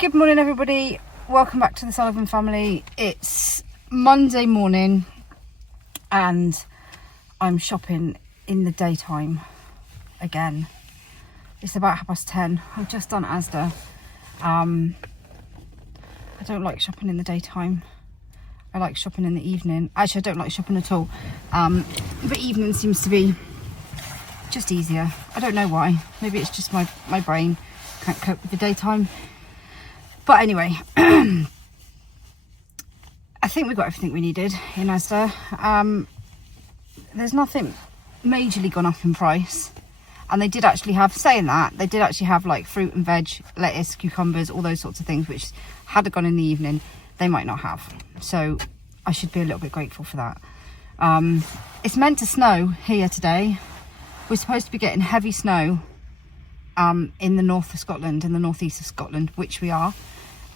Good morning, everybody. Welcome back to the Sullivan family. It's Monday morning and I'm shopping in the daytime again. It's about 10:30. I've just done Asda. I don't like shopping in the daytime. I like shopping in the evening. Actually, I don't like shopping at all. But evening seems to be just easier. I don't know why. Maybe it's just my brain can't cope with the daytime. But anyway, I think we got everything we needed in Asda. There's nothing majorly gone up in price. And they did actually have, saying that, they did actually have like fruit and veg, lettuce, cucumbers, all those sorts of things, which had it gone in the evening, they might not have. So I should be a little bit grateful for that. It's meant to snow here today. We're supposed to be getting heavy snow in the north of Scotland, in the northeast of Scotland, which we are.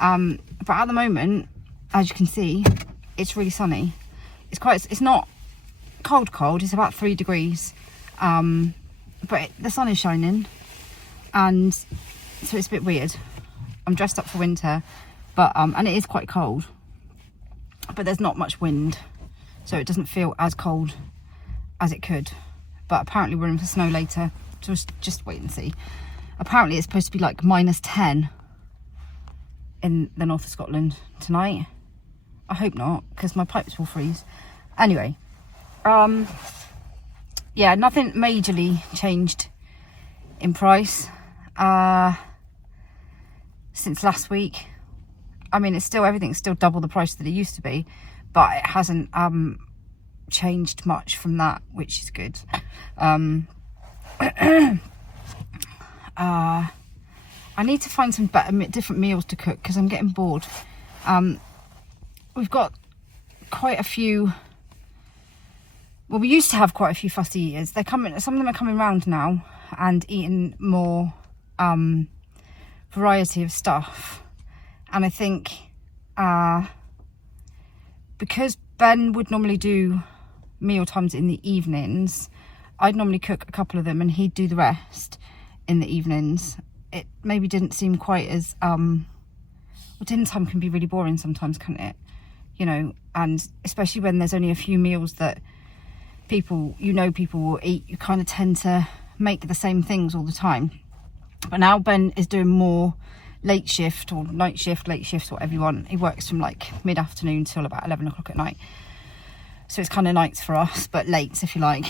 But at the moment, as you can see, it's really sunny. It's not cold, it's about 3 degrees. But the sun is shining, and so it's a bit weird. I'm dressed up for winter, but and it is quite cold, but there's not much wind, so it doesn't feel as cold as it could. But apparently we're in for snow later, so just wait and see. Apparently it's supposed to be like -10 in the north of Scotland tonight. I hope not, because my pipes will freeze. Anyway, yeah, nothing majorly changed in price since last week. I mean, everything's still double the price that it used to be, but it hasn't changed much from that, which is good. I need to find some different meals to cook because I'm getting bored. We've got quite a few. Well, we used to have quite a few fussy eaters. Some of them are coming round now and eating more variety of stuff. And I think because Ben would normally do meal times in the evenings, I'd normally cook a couple of them and he'd do the rest in the evenings. It maybe didn't seem quite as well, dinner time can be really boring sometimes, can't it? You know, and especially when there's only a few meals that people will eat, you kind of tend to make the same things all the time. But now Ben is doing more late shift or night shift, late shifts, whatever you want. He works from like mid-afternoon till about 11 o'clock at night, so it's kind of nights for us, but late if you like.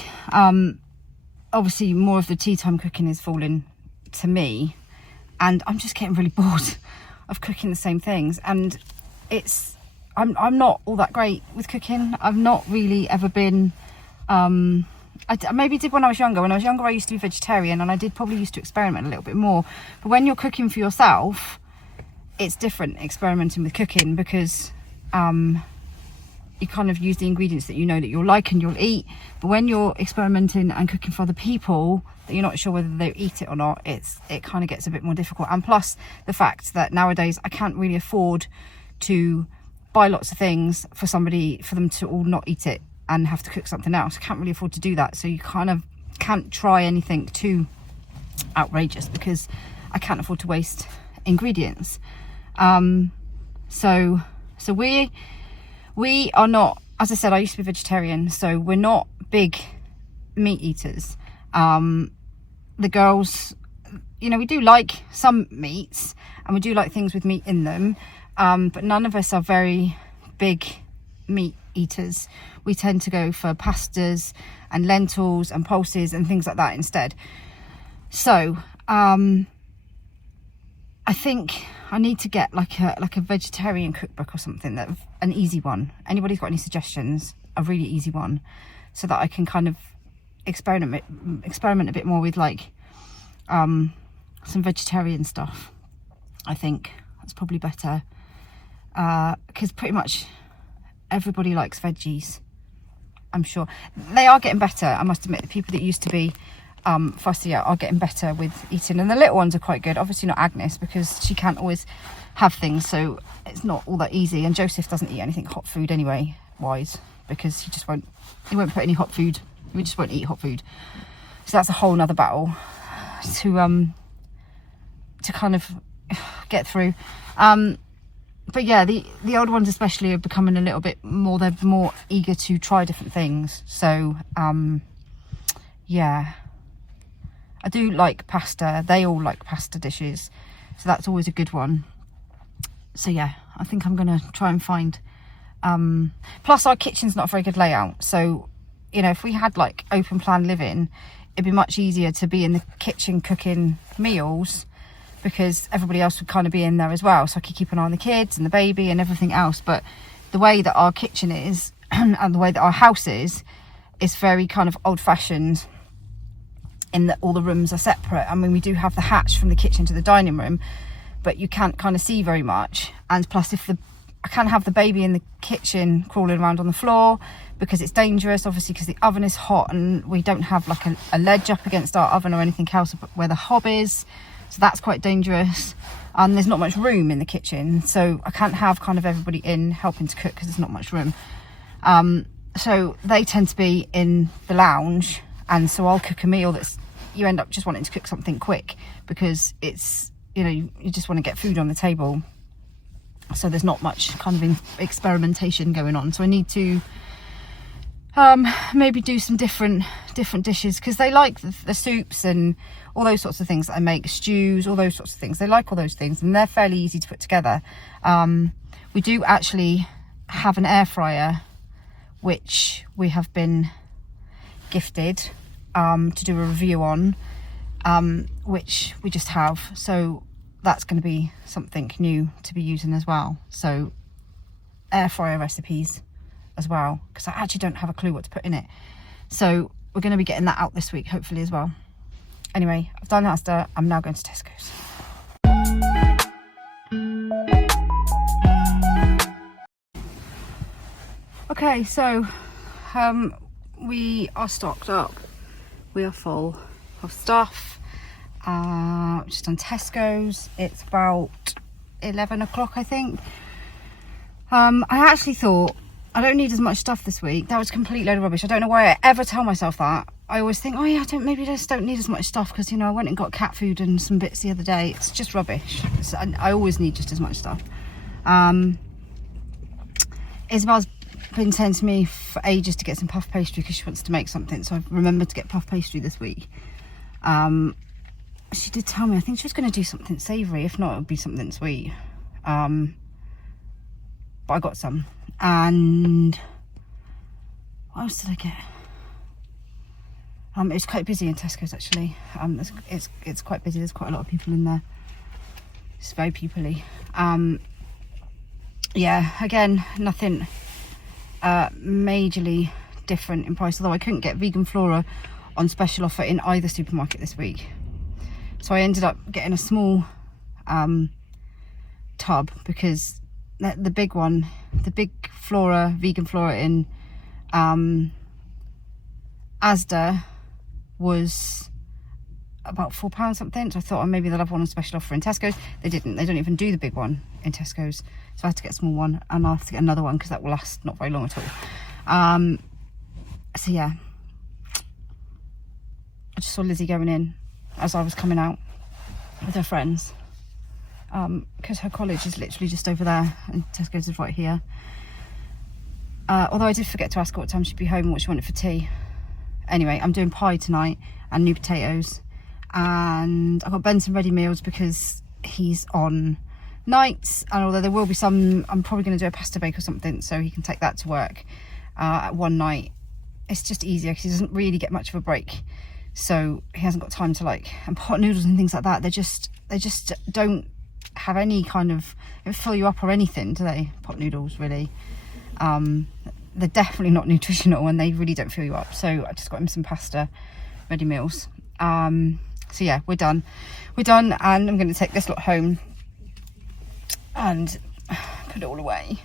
Obviously more of the tea time cooking is falling to me, and I'm just getting really bored of cooking the same things. And I'm not all that great with cooking. I've not really ever been I maybe did when I was younger. When I was younger, I used to be vegetarian, and I did probably used to experiment a little bit more. But when you're cooking for yourself, it's different experimenting with cooking, because you kind of use the ingredients that you know that you'll like and you'll eat. But when you're experimenting and cooking for other people that you're not sure whether they eat it or not, it kind of gets a bit more difficult. And plus the fact that nowadays I can't really afford to buy lots of things for them to all not eat it and have to cook something else. I can't really afford to do that, so you kind of can't try anything too outrageous because I can't afford to waste ingredients. So we are not, as I said, I used to be vegetarian, so we're not big meat eaters. The girls, you know, we do like some meats and we do like things with meat in them, but none of us are very big meat eaters. We tend to go for pastas and lentils and pulses and things like that instead. So I think I need to get like a vegetarian cookbook or something, an easy one. Anybody's got any suggestions? A really easy one, so that I can kind of experiment a bit more with like some vegetarian stuff. I think that's probably better, because pretty much everybody likes veggies. I'm sure they are getting better. I must admit, the people that used to be fussy are getting better with eating, and the little ones are quite good. Obviously not Agnes, because she can't always have things, so it's not all that easy. And Joseph doesn't eat anything hot food anyway, because he won't put any hot food. He just won't eat hot food. So that's a whole nother battle to kind of get through. But yeah, the older ones especially are becoming a little bit more, they're more eager to try different things. So yeah, I do like pasta. They all like pasta dishes, so that's always a good one. So yeah, I think I'm gonna try and find plus our kitchen's not a very good layout, so you know, if we had like open plan living, it'd be much easier to be in the kitchen cooking meals, because everybody else would kind of be in there as well, so I could keep an eye on the kids and the baby and everything else. But the way that our kitchen is and the way that our house is very kind of old-fashioned, in that all the rooms are separate. I mean, we do have the hatch from the kitchen to the dining room, but you can't kind of see very much. And plus, I can't have the baby in the kitchen crawling around on the floor, because it's dangerous, obviously, because the oven is hot, and we don't have like a ledge up against our oven or anything else where the hob is. So that's quite dangerous. And there's not much room in the kitchen, so I can't have kind of everybody in helping to cook because there's not much room. So they tend to be in the lounge, and so I'll cook a meal that's, you end up just wanting to cook something quick, because it's, you know, you just want to get food on the table. So there's not much kind of experimentation going on. So I need to maybe do some different dishes, because they like the soups and all those sorts of things that I make, stews, all those sorts of things. They like all those things, and they're fairly easy to put together. We do actually have an air fryer, which we have been gifted to do a review on, which we just have. So that's going to be something new to be using as well. So air fryer recipes as well, because I actually don't have a clue what to put in it. So we're going to be getting that out this week, hopefully, as well. Anyway, I've done Asda. I'm now going to Tesco's. Okay, so we are stocked up. We are full of stuff. Just on Tesco's. It's about 11 o'clock, I think. I actually thought I don't need as much stuff this week. That was a complete load of rubbish. I don't know why I ever tell myself that. I always think, oh yeah, maybe I just don't need as much stuff, because, you know, I went and got cat food and some bits the other day. It's just rubbish. I always need just as much stuff. Isabel's been saying to me for ages to get some puff pastry, because she wants to make something, so I've remembered to get puff pastry this week. She did tell me, I think she was going to do something savoury. If not, it would be something sweet. But I got some. And what else did I get? It was quite busy in Tesco's, actually. It's quite busy. There's quite a lot of people in there. It's very people-y. Yeah, again, nothing majorly different in price, although I couldn't get vegan flora on special offer in either supermarket this week. So I ended up getting a small tub, because the big one, the big flora, vegan flora in Asda was about £4 something. So I thought, oh, maybe they'll have one on special offer in Tesco's. They didn't. They don't even do the big one in Tesco's. So I had to get a small one, and I'll have to get another one, because that will last not very long at all. So yeah, I just saw Lizzie going in as I was coming out with her friends, because her college is literally just over there, and Tesco's is right here. Although I did forget to ask her what time she'd be home and what she wanted for tea. Anyway, I'm doing pie tonight and new potatoes, and I got Ben some ready meals because he's on nights, and although there will be some, I'm probably going to do a pasta bake or something so he can take that to work at one night. It's just easier because he doesn't really get much of a break, so he hasn't got time to and pot noodles and things like that, they just don't have any kind of, they don't fill you up or anything, do they? Pot noodles, really. They're definitely not nutritional, and they really don't fill you up. So I just got him some pasta ready meals. So yeah, we're done, and I'm going to take this lot home and put it all away.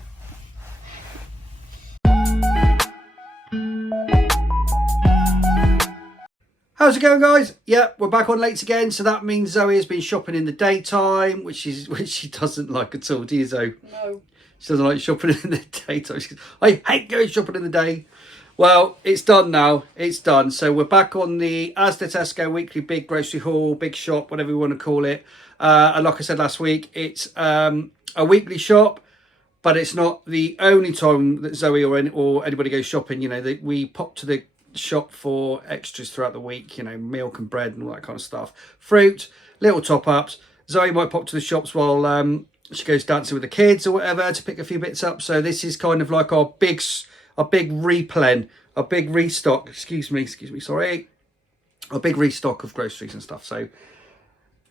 How's it going, guys? Yeah, we're back on late again, so that means Zoe has been shopping in the daytime, which she doesn't like at all, do you, Zoe? No. She doesn't like shopping in the daytime. I hate going shopping in the day. Well, it's done now. It's done. So we're back on the Asda Tesco weekly big grocery haul, big shop, whatever you want to call it. And like I said last week, it's a weekly shop, but it's not the only time that Zoe or anybody goes shopping. You know, we pop to the shop for extras throughout the week. You know, milk and bread and all that kind of stuff, fruit, little top ups. Zoe might pop to the shops while she goes dancing with the kids or whatever to pick a few bits up. So this is kind of like our big replen, a big restock, excuse me, sorry, a big restock of groceries and stuff. So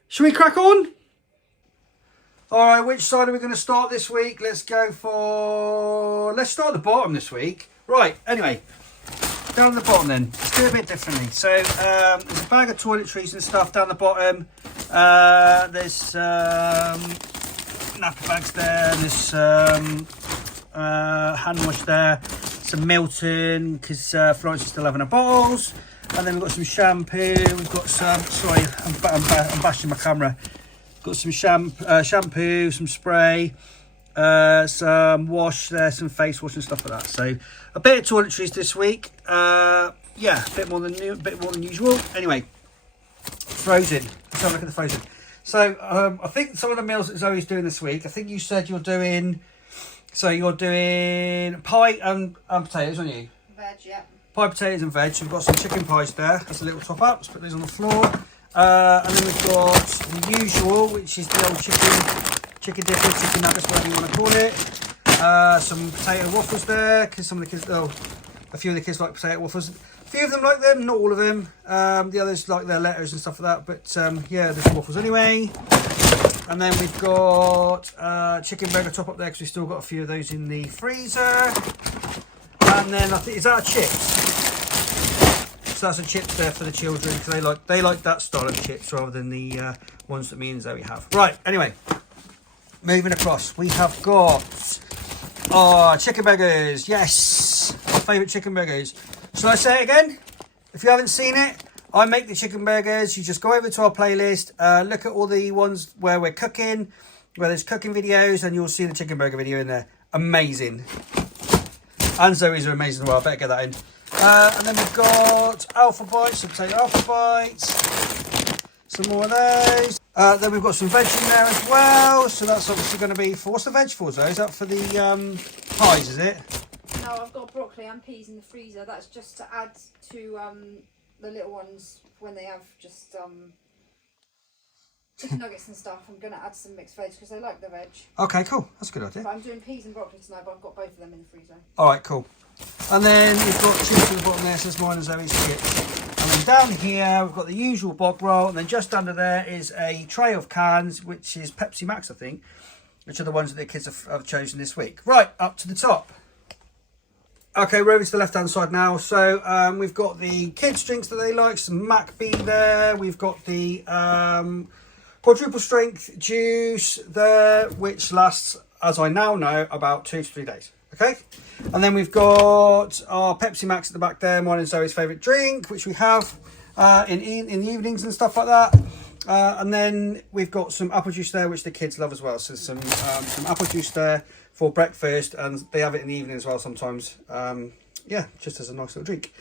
should we crack on? All right, which side are we going to start this week? Let's start at the bottom this week. Right, anyway, down the bottom then. Let's do it a bit differently. So there's a bag of toiletries and stuff down the bottom. There's napkin bags there. There's hand wash there. Some Milton, because Florence is still having her bottles. And then we've got some shampoo. We've got some, sorry, I'm bashing my camera. Got some shampoo, some spray, some wash there, some face wash and stuff like that. So a bit of toiletries this week. Yeah, a bit more than usual. Anyway, frozen. Let's have a look at the frozen. So I think some of the meals that Zoe's doing this week. I think you said you're doing. So you're doing pie and potatoes, aren't you? Veg, yeah. Pie, potatoes and veg. So we've got some chicken pies there. That's a little top up. Let's put these on the floor. And then we've got the usual, which is the old chicken dippers, chicken nuggets, whatever you want to call it. Some potato waffles there, because some of the kids, a few of the kids like potato waffles. A few of them like them, not all of them. The others like their letters and stuff like that. But yeah, there's waffles anyway. And then we've got chicken burger top up there, because we've still got a few of those in the freezer. And then I think, is that a chips? So that's a chips there for the children, because they like that style of chips rather than the ones that me and Zoe have. Right, anyway, moving across, we have got chicken burgers. Yes, my favourite chicken burgers. Shall I say it again? If you haven't seen it, I make the chicken burgers. You just go over to our playlist, look at all the ones where we're cooking, where there's cooking videos, and you'll see the chicken burger video in there. Amazing. And Zoe's are amazing as well. I better get that in. And then we've got Alpha Bites, so potato Alpha Bites. Some more of those. Then we've got some veg in there as well. So that's obviously going to be for, what's the veg for, Zoe? Is that for the pies, is it? No, I've got broccoli and peas in the freezer. That's just to add to the little ones when they have just chicken nuggets and stuff. I'm going to add some mixed veg because they like the veg. Okay, cool. That's a good idea. But I'm doing peas and broccoli tonight, but I've got both of them in the freezer. All right, cool. And then we've got chips at the bottom there, so it's mine and Zoe's chips. And then down here, we've got the usual bog roll. And then just under there is a tray of cans, which is Pepsi Max, I think, which are the ones that the kids have chosen this week. Right, up to the top. Okay, we're over to the left-hand side now. So we've got the kids' drinks that they like, some Mac B there. We've got the quadruple strength juice there, which lasts, as I now know, about 2 to 3 days. Okay, and then we've got our Pepsi Max at the back there, mine and Zoe's favourite drink, which we have in the evenings and stuff like that. And then we've got some apple juice there, which the kids love as well. So some apple juice there for breakfast, and they have it in the evening as well sometimes. Yeah, just as a nice little drink.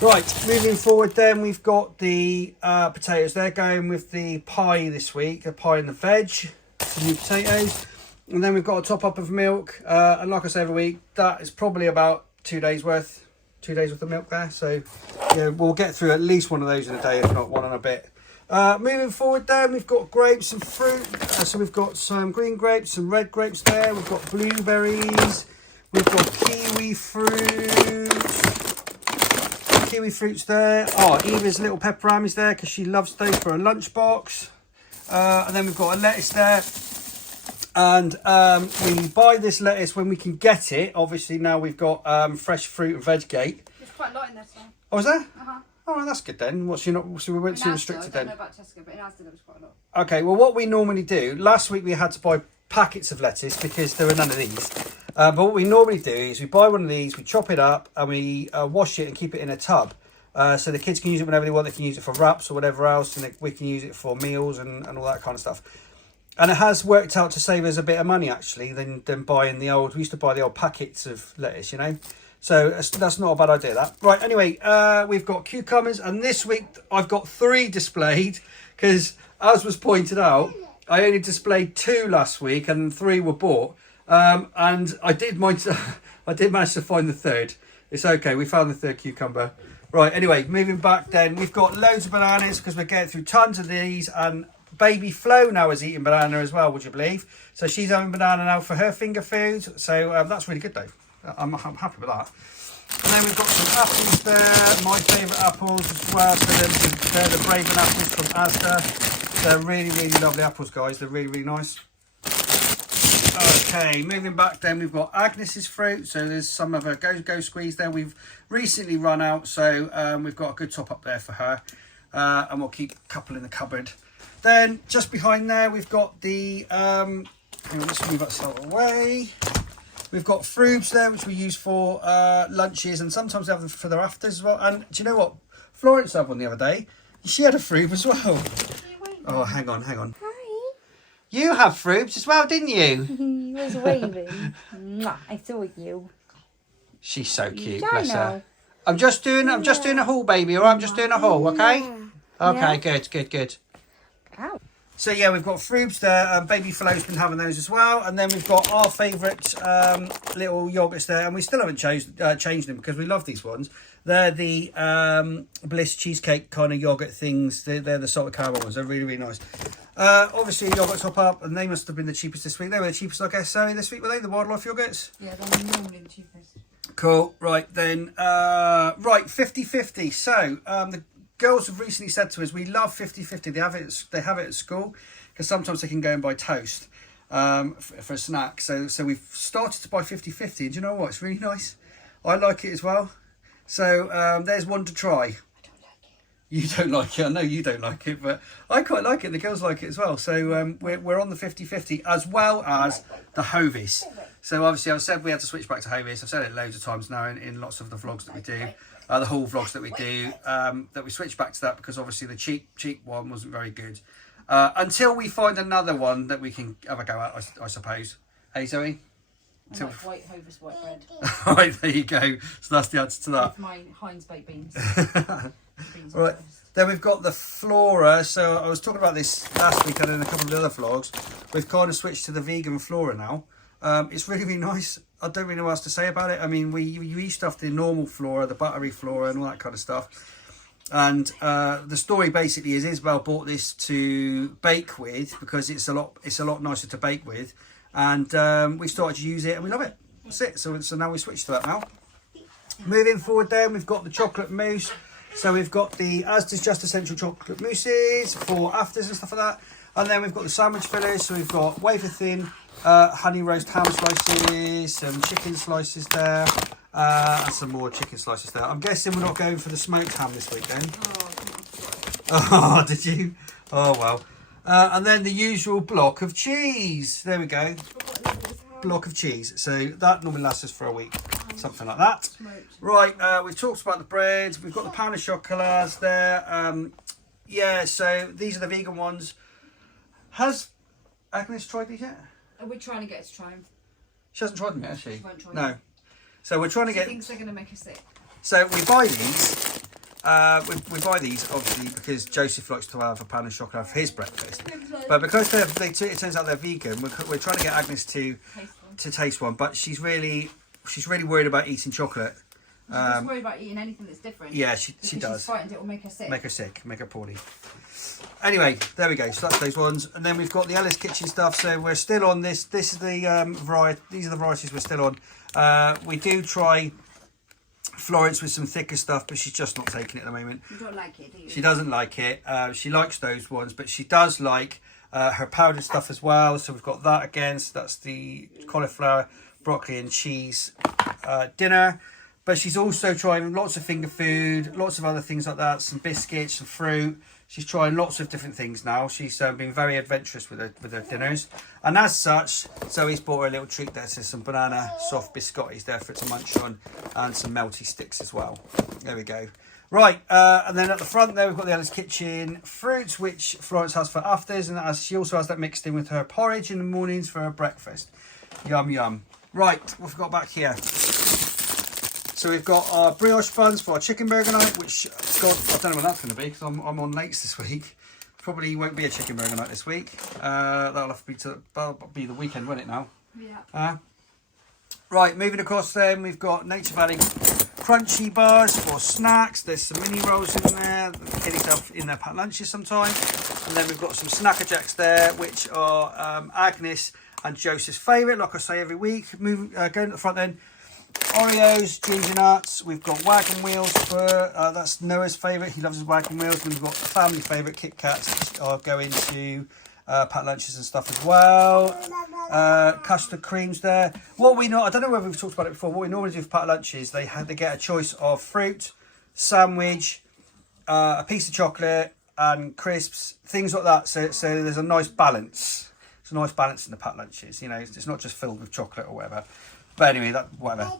Right, moving forward then, we've got the potatoes. They're going with the pie this week, a pie and the veg, some new potatoes. And then we've got a top up of milk. And like I say every week, that is probably about 2 days worth of milk there. So yeah, we'll get through at least one of those in a day, if not one and a bit. Moving forward then, we've got grapes and fruit. So we've got some green grapes, some red grapes there. We've got blueberries. We've got kiwi fruits there. Oh, Eva's little pepperonis there because she loves those for a lunchbox. And then we've got a lettuce there. And we buy this lettuce when we can get it. Obviously now we've got fresh fruit and veg-gate. There's quite a lot in there today. Oh, is there? Uh-huh. Oh, well, that's good then. So we weren't too restricted then. I don't know about TESCO, but in Asda there was quite a lot. Okay, well, what we normally do, last week we had to buy packets of lettuce because there were none of these. But what we normally do is we buy one of these, we chop it up, and we wash it and keep it in a tub. So the kids can use it whenever they want. They can use it for wraps or whatever else, and we can use it for meals and all that kind of stuff. And it has worked out to save us a bit of money, actually, than buying the old... We used to buy the old packets of lettuce, you know. So that's not a bad idea, that. Right, anyway, we've got cucumbers, and this week I've got 3 displayed because, as was pointed out, I only displayed 2 last week and 3 were bought. And I did manage to find the 3rd. It's okay, we found the 3rd cucumber. Right, anyway, moving back then, we've got loads of bananas because we're getting through tons of these, and baby Flo now is eating banana as well, would you believe? So she's having banana now for her finger food. So that's really good though. I'm happy with that. And then we've got some apples there, my favourite apples as well. So they're the 𝚆𝙼𝙼 apples from Asda. They're really, really lovely apples, guys. They're really, really nice. Okay, moving back then, we've got Agnes's fruit. So there's some of her Go Squeeze there. We've recently run out, so we've got a good top up there for her. And we'll keep a couple in the cupboard. Then just behind there, we've got the, let's move that out of the way. We've got frubes there, which we use for lunches, and sometimes they have them for their afters as well. And do you know what? Florence had one the other day. She had a frube as well. Oh, hang on. Hi. You have frubes as well, didn't you? He was waving. I saw you. She's so cute, Yeah, bless I her. know. I'm just doing a haul, baby. All right, I'm just doing a haul, okay? Okay, good. Ow. So yeah, we've got frubes there. Baby Flo's been having those as well, and then we've got our favourite little yogurts there, and we still haven't changed them because we love these ones. They're the Bliss cheesecake kind of yogurt things. They're the salted caramel ones. They're really, really nice. Obviously, yogurt top up, and they must have been the cheapest this week. They were the cheapest, I guess, Zoe, this week, were they? The wildlife yogurts? Yeah, they're normally the cheapest. Cool. Right then. Right, 50-50. So the girls have recently said to us, we love 50-50. They have it at school because sometimes they can go and buy toast for a snack. So we've started to buy 50-50. And do you know what? It's really nice. I like it as well. So there's one to try. You don't like it. I know you don't like it, but I quite like it. The girls like it as well. So we're on the 50-50 as well as the Hovis. So obviously I've said we had to switch back to Hovis. I've said it loads of times now in lots of the vlogs that we do. The haul vlogs that we do, that we switched back to that because obviously the cheap one wasn't very good. Until we find another one that we can have a go at, I suppose. Hey, Zoe? I like white Hovis white bread. Right, there you go. So that's the answer to that. With my Heinz baked beans. Right, then we've got the Flora. So I was talking about this last week and in a couple of the other vlogs. We've kind of switched to the vegan Flora now. It's really, really nice. I don't really know what else to say about it. I mean, we used to have the normal Flora, the buttery Flora and all that kind of stuff. And the story basically is Isabel bought this to bake with because it's a lot nicer to bake with. And we started to use it and we love it. That's it. So now we switched to that now. Moving forward then, we've got the chocolate mousse. So we've got the Asda's Just Essential chocolate mousses for afters and stuff like that. And then we've got the sandwich fillers. So we've got wafer thin, honey roast ham slices, some chicken slices there, and some more chicken slices there. I'm guessing we're not going for the smoked ham this week then. Oh, did you? Oh, well. And then the usual block of cheese. There we go. Block of cheese. So that normally lasts us for a week. Something like that. Right, we've talked about the breads. We've got the 𝚘𝙗 chocolats there. Yeah, so these are the vegan ones. Has Agnes tried these yet? We're trying to get her to try them. She hasn't tried them yet, has she? She won't try No. them. So we're trying to She get... thinks they're going to make her sick. So we buy these. We buy these obviously because Joseph likes to have a 𝚘𝙗 chocolate for his breakfast. But because it turns out they're vegan, we're trying to get Agnes to taste one. But she's really worried about eating chocolate. She's just worried about eating anything that's different. Yeah, she does. She's frightened it will make her sick. Make her sick, make her poorly. Anyway, there we go. So that's those ones, and then we've got the Ella's Kitchen stuff. So we're still on this. This is the variety. These are the varieties we're still on. We do try Florence with some thicker stuff, but she's just not taking it at the moment. You don't like it, do you? She doesn't like it. She likes those ones, but she does like her powdered stuff as well. So we've got that again. So that's the cauliflower, broccoli and cheese dinner. But she's also trying lots of finger food, lots of other things like that, some biscuits, some fruit. She's trying lots of different things now. She's been very adventurous with her dinners. And as such, Zoe's bought her a little treat there. So some banana soft biscottis there for her to munch on, and some melty sticks as well. There we go. Right, and then at the front there, we've got the Ella's Kitchen fruits, which Florence has for afters. And she also has that mixed in with her porridge in the mornings for her breakfast. Yum, yum. Right, what have we got back here? So we've got our brioche buns for our chicken burger night, which, God, I don't know when that's going to be because I'm on lates this week. Probably won't be a chicken burger night this week. That'll have to be the weekend, won't it now? Yeah. Right, moving across then, we've got Nature Valley crunchy bars for snacks. There's some mini rolls in there. The kiddies have in their packed lunches sometimes. And then we've got some Snacker Jacks there, which are Agnes and Joseph's favourite, like I say every week. Going to the front then, Oreos, ginger nuts. We've got wagon wheels for that's Noah's favourite. He loves his wagon wheels. And we've got the family favourite Kit Kats, which are going to packed lunches and stuff as well. Custard creams there. What we know, I don't know whether we've talked about it before. What we normally do for packed lunches, they get a choice of fruit, sandwich, a piece of chocolate, and crisps, things like that. So there's a nice balance. It's a nice balance in the packed lunches. You know, it's not just filled with chocolate or whatever. But anyway, whatever.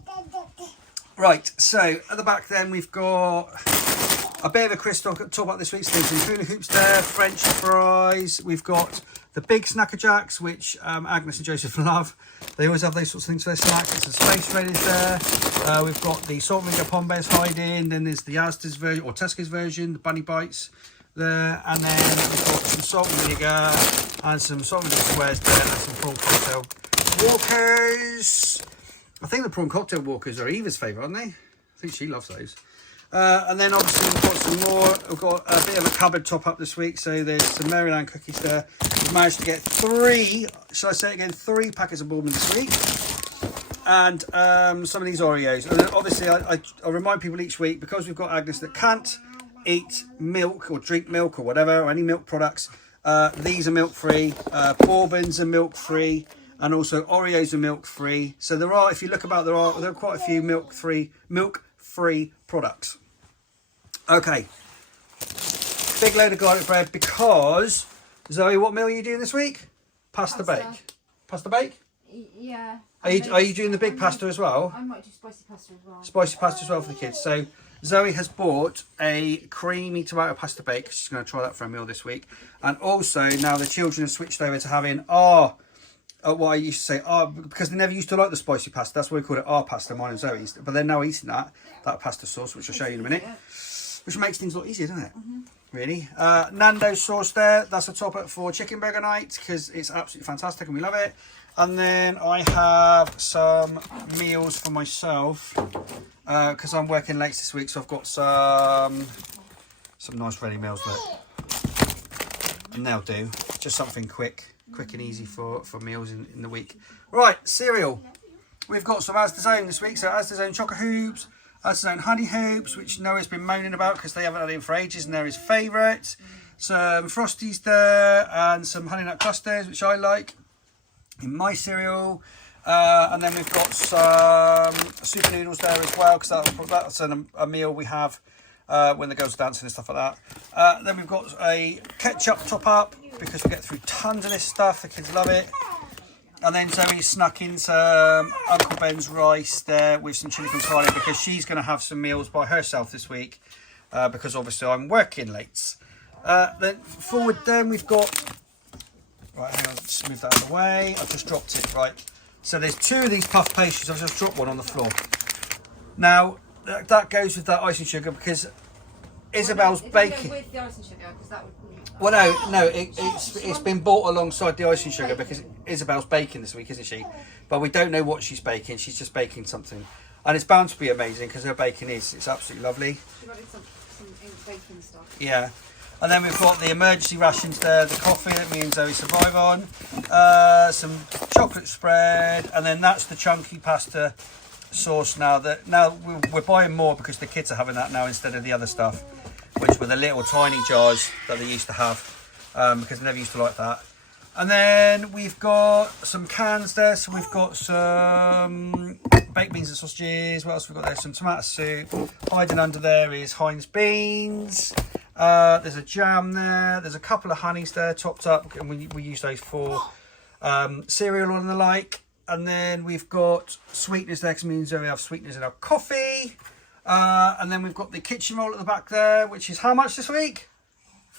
Right, so at the back then we've got a bit of a crisp talk about this week. So there's some hula hoops there, French fries. We've got the big Snacker Jacks, which Agnes and Joseph love. They always have those sorts of things for their snacks. There's some space raiders there. We've got the salt and vinegar pombears hiding. Then there's the Asda's version, or TESCO's version, the bunny bites there. And then we've got some salt and vinegar and some salt and vinegar squares there. And some prawn cocktail walkers. I think the prawn cocktail walkers are Eva's favourite, aren't they? I think she loves those. And then obviously we've got some more. We've got a bit of a cupboard top up this week. So there's some Maryland cookies there. We've managed to get 3 packets of Bourbon this week. And some of these Oreos. And then obviously I remind people each week, because we've got Agnes that can't eat milk or drink milk or whatever, or any milk products. These are milk free. Bourbons are milk free. And also Oreos are milk free. So there are, if you look about, there are quite a few milk free products. Okay, big load of garlic bread because Zoe, what meal are you doing this week? Pasta bake. Yeah. Are you doing the big pasta as well? I might do spicy pasta as well. Spicy pasta as well for the kids. So Zoe has bought a creamy tomato pasta bake. She's going to try that for a meal this week. And also now the children have switched over to having what I used to say, because they never used to like the spicy pasta. That's why we call it our pasta, mine and Zoe's. But they're now eating that pasta sauce, which I'll show you in a minute. Which makes things a lot easier, doesn't it? Really. Nando's sauce there. That's a top up for chicken burger night because it's absolutely fantastic and we love it. And then I have some meals for myself because I'm working late this week. So I've got some nice ready meals there. And they'll do. Just something quick and easy for meals in the week. Right, cereal. We've got some 𝚲𝚃 this week. So 𝚲𝚃 chocolate hoops, 𝚲𝚃 honey hoops, which Noah's been moaning about because they haven't had it for ages and they're his favourite. Some Frosties there and some honey nut clusters, which I like in my cereal. And then we've got some super noodles there as well because that's a meal we have when the girls are dancing and stuff like that. Then we've got a ketchup top up because we get through tons of this stuff. The kids love it. And then Zoe snuck in some Uncle Ben's rice there with some chili con carne because she's going to have some meals by herself this week because obviously I'm working late. Then forward then we've got, right, hang on, just move that out of the way. I've just dropped it, right. So there's 2 of these puff pastries. I've just dropped one on the floor. Now, that goes with that icing sugar because Isabel's baking. With the icing sugar, because that would. Well, no, it's been bought alongside the icing sugar because Isabel's baking this week, isn't she? But we don't know what she's baking. She's just baking something, and it's bound to be amazing because her baking it's absolutely lovely. She might do some baking stuff. Yeah, and then we've got the emergency rations there, the coffee that me and Zoe survive on, some chocolate spread, and then that's the chunky pasta sauce. Now we're buying more because the kids are having that now instead of the other stuff, which were the little tiny jars that they used to have because they never used to like that. And then we've got some cans there. So we've got some baked beans and sausages. What else have we got there? Some tomato soup. Hiding under there is Heinz beans. There's a jam there. There's a couple of honeys there topped up. And we use those for cereal and the like. And then we've got sweeteners there because me and Zoe have sweeteners in our coffee. And then we've got the kitchen roll at the back there, which is how much this week?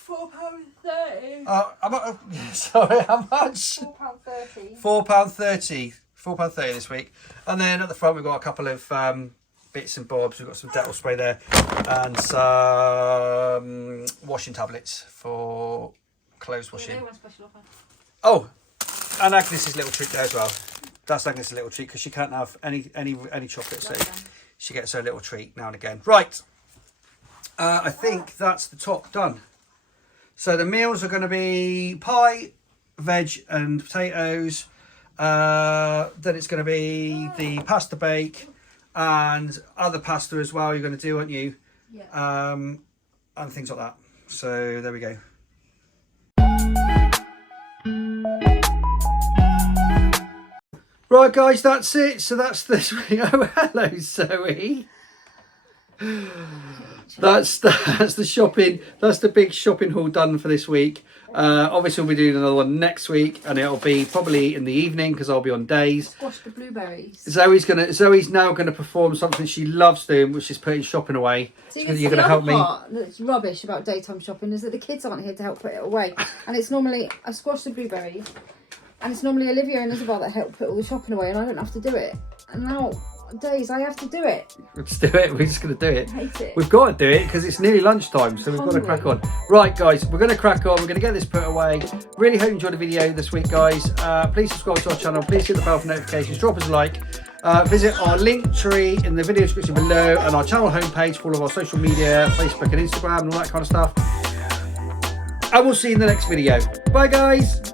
£4.30. Sorry, how much? £4.30. £4.30. £4.30 this week. And then at the front we've got a couple of bits and bobs. We've got some Dettol spray there and some washing tablets for clothes washing. Oh, and Agnes's little treat there as well. That's Agnes's little treat because she can't have any chocolate, so she gets her little treat now and again. Right, I think that's the top done. So the meals are going to be pie, veg and potatoes. Then it's going to be the pasta bake and other pasta as well you're going to do, aren't you? Yeah. And things like that. So there we go. Right guys, that's it. So that's this week. Oh, hello Zoe. That's the shopping. That's the big shopping haul done for this week. Obviously we'll be doing another one next week, and it'll be probably in the evening because I'll be on days. Squash the blueberries. Zoe's now gonna perform something she loves doing, which is putting shopping away. So you're gonna help me. Part that's rubbish about daytime shopping is that the kids aren't here to help put it away, and it's normally I squash the blueberries, and it's normally Olivia and Isabel that help put all the shopping away, and I don't have to do it. And now days I have to do it. Let's do it. We're just going to do it. I hate it. We've got to do it because it's nearly lunchtime, so we've got to crack on. Right, guys, we're going to crack on. We're going to get this put away. Really hope you enjoyed the video this week, guys. Please subscribe to our channel. Please hit the bell for notifications. Drop us a like. Visit our link tree in the video description below and our channel homepage for all of our social media, Facebook and Instagram and all that kind of stuff. And we'll see you in the next video. Bye, guys.